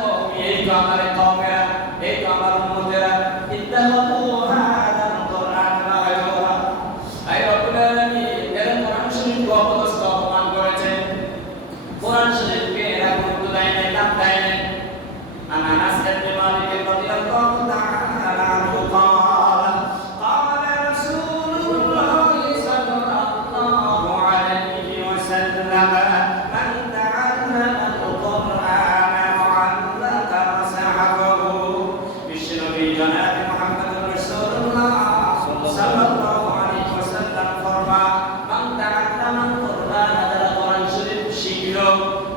কওমি, এই তো আমার কওমেরা, এই তো আমার উম্মতেরা, ইত্তাখাযু হাযাল কুরআন মাহজুরা। আই রব্বুল আলামিন এরা কোরআন শরীফকে অপদস্থ অপমান করেছে, কোরআন শরীফকে এরা গুরুত্ব দেয় নাই, দাম দেয় নাই। আনাস ইবনে মালিক রাদিয়াল্লাহু তাআলা আনহু قال قال رسول الله صلى الله عليه وسلم من تعلم القرآن وعلق مصحفه বিশ্বনবী জনাব মুহাম্মদুর রাসূলুল্লাহ সাল্লাল্লাহু আলাইহি ওয়াসাল্লাম ফরমান মান তাআল্লামা আল-কুরআন যারা কোরআন শরীফ শিখলো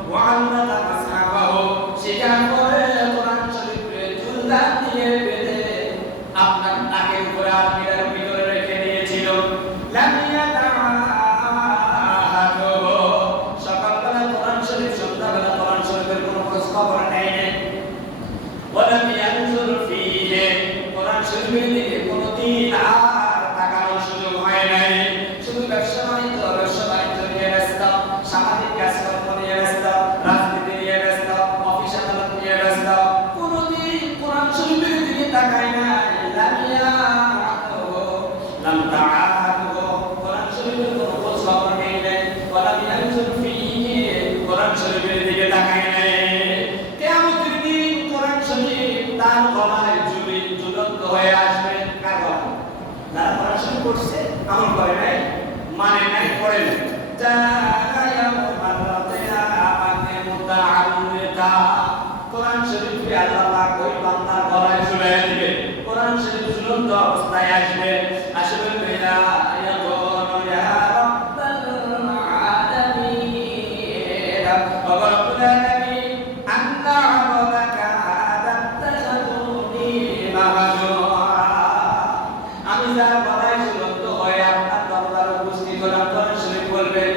ওয়া আল্লাকা মাসহাবাহু শিখার পরে কোরআন শরীফে ঝুলদান দিয়ে বেঁধে আপনার নাকের উপরে আলমিরার ভিতরে রেখে দিয়েছিল লাম ইয়াতাআহাদু সকালবেলা কোরআন শরীফ, সন্ধ্যাবেলা কোরআন শরীফের কোনো খোঁজ খবর নেই নাই। ওয়ালাম ইয়ানজুর ফীহি কোরআন শরীফের দিকে কোনোদিন আর তাকানোর সুযোগ হয় নাই। শুধু ব্যবসা বাণিজ্য নিয়ে ব্যস্ত, সামাজিক কাজকর্ম নিয়ে ব্যস্ত, রাজনীতি নিয়ে ব্যস্ত, অফিস আদালত নিয়ে ব্যস্ত, কোনোদিন কোরআন শরীফের দিকে তাকায় নাই। লাম তাআহাদু কোরআন শরীফের কোনো খোঁজ খবর নেই নাই। ওয়ালাম ইয়ানজুর ফীহি কোরআন শরীফের দিকে তাকায় নাই। কিয়ামতের দিন কোরআন শরীফ তার গলায় ঝুলন্ত হয়ে আসবে। কার গলায়? যারা কোরআন শরীফ পড়ছে, আমল করে নাই, মানে নাই, পড়ে নাই। কোরআন শরীফে আল্লাহ পাক ওই বান্দার গলায় ঝুলিয়ে দিবে। কোরআন শরীফ ঝুলন্ত অবস্থায় আসবে, আসবে ইয়া ইয়াকুনু ইয়া রাব্বাল আলামিন ওয়া রাব্বুল আলামিন আন্তা আবাদাকা আদাতাখাযুনি মাহজুরা। আমি যার গলায় ঝুলন্ত হয়ে আপনার দরবারে উপস্থিত হলাম, কোরআন শরীফ বলবেন।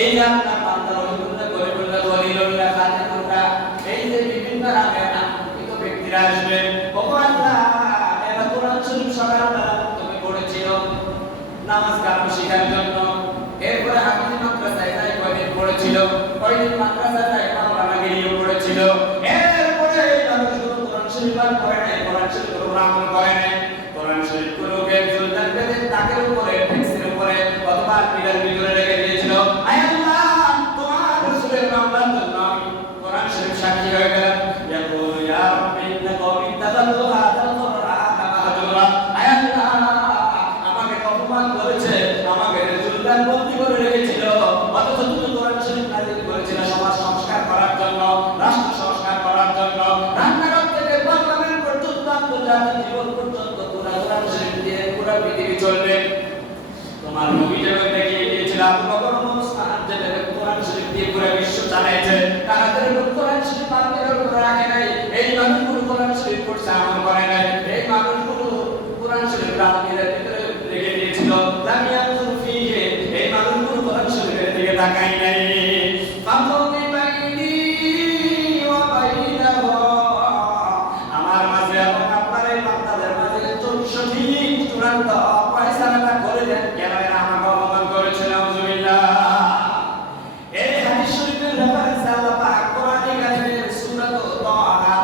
এই যে আপনার বান্দা রহিমুল্লাহ, গরিবুল্লাহ, ওয়ালিউল্লাহ, খাদিমুল্লাহ, এই যে বিভিন্ন নামের নামকৃত ব্যক্তিরা আসবেন। ও আল্লাহ, এরা কোরআন শরীফ সকালবেলা তুমি পড়েছিল নামাজ কালাম শেখার জন্য, এরপরে হাফিজ মাদ্রাসায় তাই কয়দিন পড়েছিল, কয়দিন মাদ্রাসায় মাওলানাগিরিও পড়েছিল, এরপরে এই মানুষগুলো কোরআন শরীফ আর পড়ে নাই, কোরআন শরীফ আমল করে নাই। কোরআন শরীফ গুলোকে ঝুলদান বেঁধে তাকের উপরে, ট্যাক্সির উপরে অথবা পিলার ভিতরে রেখে দিয়েছিল। আয় আল্লাহ, তোমার রাসূলের নামের জন্য আমি কোরআন শরীফ সাক্ষী হয়ে গেলাম। ইয়াকুলু ইয়া রাব্বি ইন্না কওমি ইত্তাখাযু হাযাল কুরআনা মাহজুরা। আয় আল্লাহ, আমাকে অপমান করেছে, আমাকে ঝুলদান বন্দী করে রেখেছিল, অথচ তুমি কোরআন শরীফ নাযিল করেছিলে সমাজ সংস্কার করার জন্য, রাষ্ট্র সংস্কার করার জন্য, রান্নাঘর থেকে পার্লামেন্ট পর্যন্ত, আন্তর্জাতিক জীবন পর্যন্ত কোরআন শরীফ দিয়ে পুরো পৃথিবী চলবে। তোমার নবী যেভাবে দেখিয়ে দিয়েছিল, আবু বকর ওমর ওসমান যেভাবে কোরআন শরীফ দিয়ে পুরো বিশ্ব চালাইছে, তাদের কোরআন শরীফ আরবির উপর রাখে নাই। এই মানুষগুলো কোরআন শরীফ পড়ছে, আমল করে নাই। এই মানুষগুলো কোরআন শরীফ আরবির ভিতরে রেখে দিয়েছিল, লাম ইয়ানজুর ফীহি, এই মানুষগুলো কোরআন শরীফের দিকে তাকায় নাই। ফাকুতি বাইনি ওয়া বাইনাহু, আমার মাঝে এবং আপনার এই বান্দাদের মাঝে সঠিক চূড়ান্ত ফয়সালাটা করে দেন। কেন এরা আমাকে অপমান করেছে? নাউযুবিল্লাহ। এই হাদিস শরীফের রেফারেন্স আল্লাহ পাক কোরআনে কারিমের সূরা তাহা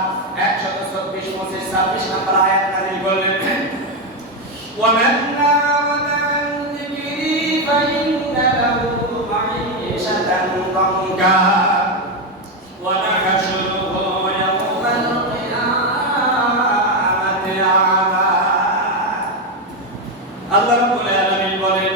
124 26 নম্বর আয়াত নাযিল করলেন। ওয়া মান আ'রাদা আন যিকরি ফাইন্না লাহু মাঈশাতান দানকা ওয়া নাহশুরুহু ইয়াওমাল কিয়ামাতি আ'মা। আল্লাহ রাব্বুল আলামিন বলেন,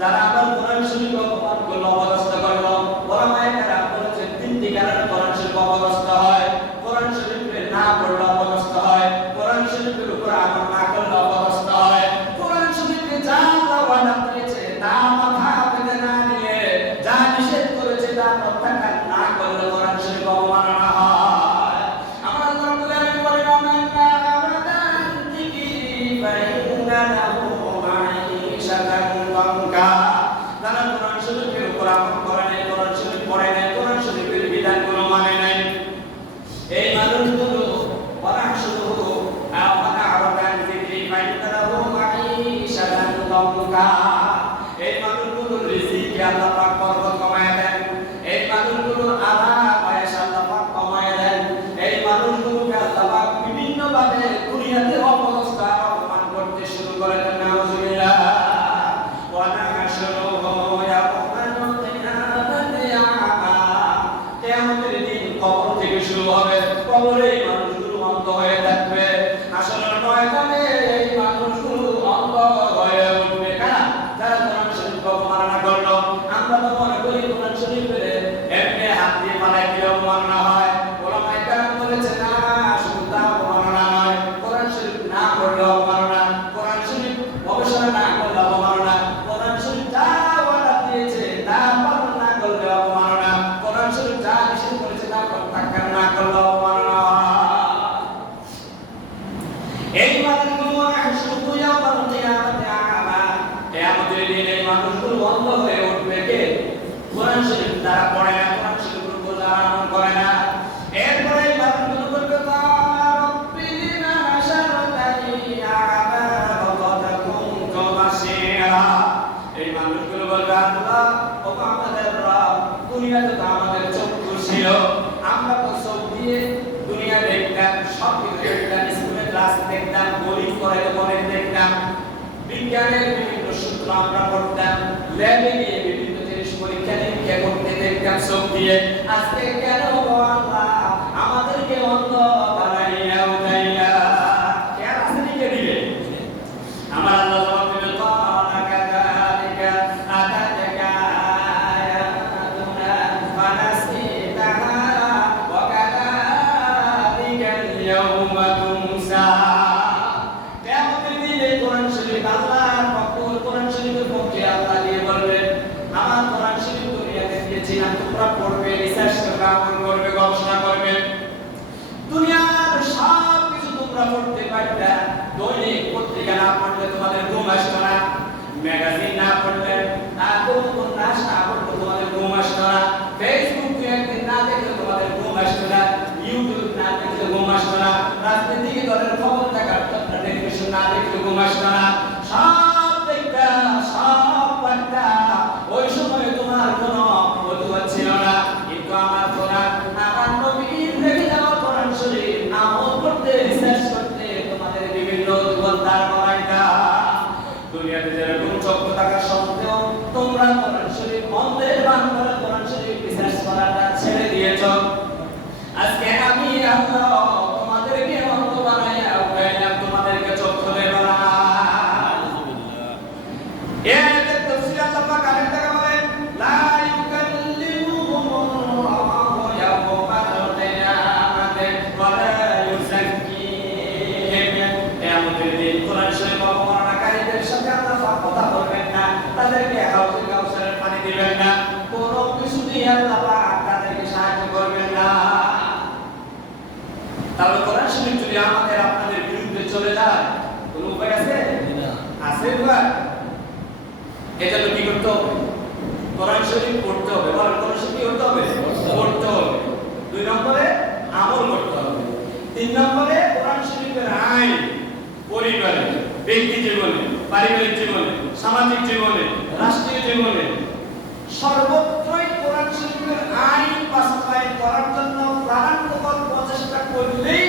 যারা আমার কোরআন শরীফ অপমান করলো, অপদস্থ করলো, ওলামায়ে কেরাম বলেছেন তিনটি কারণে কোরআন শরীফ অপদস্থ হয়। কোরআন শরীফে না পড়লে অপদস্থ হয়, কোরআন শরীফের উপর আমল না করলে অপদস্থ হয়, কোরআন শরীফে যা আল্লাহ ওয়াদা করেছে তা মাথা পেতে না নিয়ে, যা নিষেধ করেছে তা প্রত্যাখ্যান না করলে কোরআন শরীফ অবমাননা হয়। আমার আল্লাহ রাব্বুল আলামিন বলেন, মান আ'রাদা আন যিকরি ফাইন্না লাহু মাঈশাতান দানকা। যারা কোরআন শরীফের উপর আমল করে নাই, কোরআন শরীফ পড়ে নাই, কোরআন শরীফের বিধানগুলো মানে নাই, এই মানুষগুলো ওয়ানাহশুরুহু ওয়া না'রাদা আন যিকরি ফাইন্না লাহু মাঈশাতান দানকা। এই মানুষগুলো রিজিক আল্লাহ পাক বরকত কমায় দেন, এই মানুষগুলো আযাব আয়েশ আল্লাহ পাক কমায় দেন, এই কবরে এই মানুষগুলো অন্ধ হয়ে থাকবে, হাসরের ময়দানে এই মানুষগুলো অন্ধ হয়ে উঠবে। কারা? যারা কোরআন শরীফ অবমাননা করলো। আমরা তো মনে করি কোরআন শরীফের এমনি হাত দিয়ে পালাই দিলে অবমাননা হয়। ওলামায়ে কেরাম বলেছে না, শুধু তা অবমাননা নয়, কোরআন শরীফ না পড়লে অবমাননা, কোরআন শরীফ গবেষণা না করলে অবমাননা, কোরআন শরীফ যা ওয়াদা দিয়েছে তা পালন না করলে অবমাননা, কোরআন শরীফ যা নিষেধ করেছে তা প্রত্যাখ্যান না করলে অবমাননা। এই মানুষগুলো আহশুতু ইয়াউমাল কিয়ামাতি আমা, কিয়ামতের দিন এই মানুষগুলো অন্ধ হয়ে উঠবে। কে? কোরআন শরীফ তারা পড়ে না, কোরআন শরীফ বোঝা আমল করে না। এরপরে এই মানুষগুলো বলবে রব্বি লিমা হাশারতানি আমা ওয়া ক্বাদ কুনতু বাসীরা। এই মানুষগুলো বলবে আল্লাহ, ও আমাদের রব, দুনিয়াতে তো আমাদের চক্ষু ছিল, আমরা তো চোখ দিয়ে দুনিয়া দেখতাম, সব কিছু দেখতাম, স্কুলে ক্লাস দেখতাম, বই পড়াইতে পড়ে দেখতাম, বিজ্ঞানের বিভিন্ন সূত্র আমরা পড়তাম, ল্যাবে গিয়ে বিভিন্ন জিনিস পরীক্ষা নিরীক্ষা করতে দেখতাম চোখ দিয়ে। আজকে কেন আল্লাহ আমাদেরকে অন্ধ বানাইয়া উঠাইয়া? কেন আসেনিকে দিলে? আমার আল্লাহ জবাব দিলেন ক্বালা কাযালিকা আতাকা আয়াতুনা ফানাসিতাহা ওয়া কাযালিকাল ইয়াউমা তুনসা। কিয়ামতের দিনে কোরআন শরীফ আল্লাহর পক্ষ, কোরআন শরীফের পক্ষে আল্লাহ দিয়ে বলবেন, আমার কোরআন শরীফ দুনিয়াতে দিয়েছিলাম, তোমরা পড়বে, রিসার্চ করবে, আমল করবে, গবেষণা করবে, দুনিয়ার সব কিছু তোমরা পড়তে পারবে। দৈনিক পত্রিকা না পড়লে তোমাদের ঘুম আসতো না, ম্যাগাজিন না পড়লে, কোন উপন্যাস না পড়লে তোমাদের ঘুম আসতো না, ফেসবুক একদিন না দেখলে তোমাদের ঘুম আসতো না, ইউটিউব না দেখলে ঘুম আসতো না, রাজনৈতিক দলের খবর দেখার টেলিভিশন না দেখলে ঘুম আসতো না, সব দেখতা, সব পারতা। ওই সময় তোমার কোনো অজুহাত ছিল না। কিন্তু আমার কোরআন, আমার নবীর রেখে যাওয়া কোরআন শরীফ আমল করতে, রিসার্চ করতে তোমাদের বিভিন্ন অজুহাত দাঁড় করাইতা। দুনিয়াতে যেরকম চক্র থাকা সত্ত্বেও তোমরা কোরআন শরীফ অন্ধের বান করে কোরআন শরীফ রিসার্চ করাটা ছেড়ে দিয়েছ। আজকে আমি আল্লাহ তোমাদেরকে অন্ধ বানাইয়া উঠাইলাম, তোমাদেরকে চক্ষু দেব না। এর তাফসীর আল্লাহ পাক আরেকটা বলেন, লা ইউকাল্লিমুহুমুল্লাহু ইয়াওমাল কিয়ামাতি ওয়া লা ইউযাক্কিহিম। কিয়ামতের দিন কোরআন শরীফ অবমাননাকারীদের সাথে আল্লাহ পাক কথা বলবেন না, তাদেরকে হাউজে কাউসারের পানি দিবেন না, কোনো কিছু দিয়ে আল্লাহ পাক তাদেরকে সাহায্য করবেন না। তাহলে কোরআন শরীফ যদি আমাদের আপনাদের বিরুদ্ধে চলে যায়, কোনো উপায় আছে? আছে উপায়? এজন্য কি করতে হবে? কোরআন শরীফ পড়তে হবে। বলেন কোরআন শরীফ কি করতে হবে? পড়তে হবে। 2 নম্বরে আমল করতে হবে। 3 নম্বরে কোরআন শরীফের আইন পরিবারে, ব্যক্তি জীবনে, পারিবারিক জীবনে, সামাজিক জীবনে, রাষ্ট্রীয় জীবনে সর্বত্রই কোরআন শরীফের আইন বাস্তবায়ন করার জন্য প্রাণান্তকর প্রচেষ্টা করলেই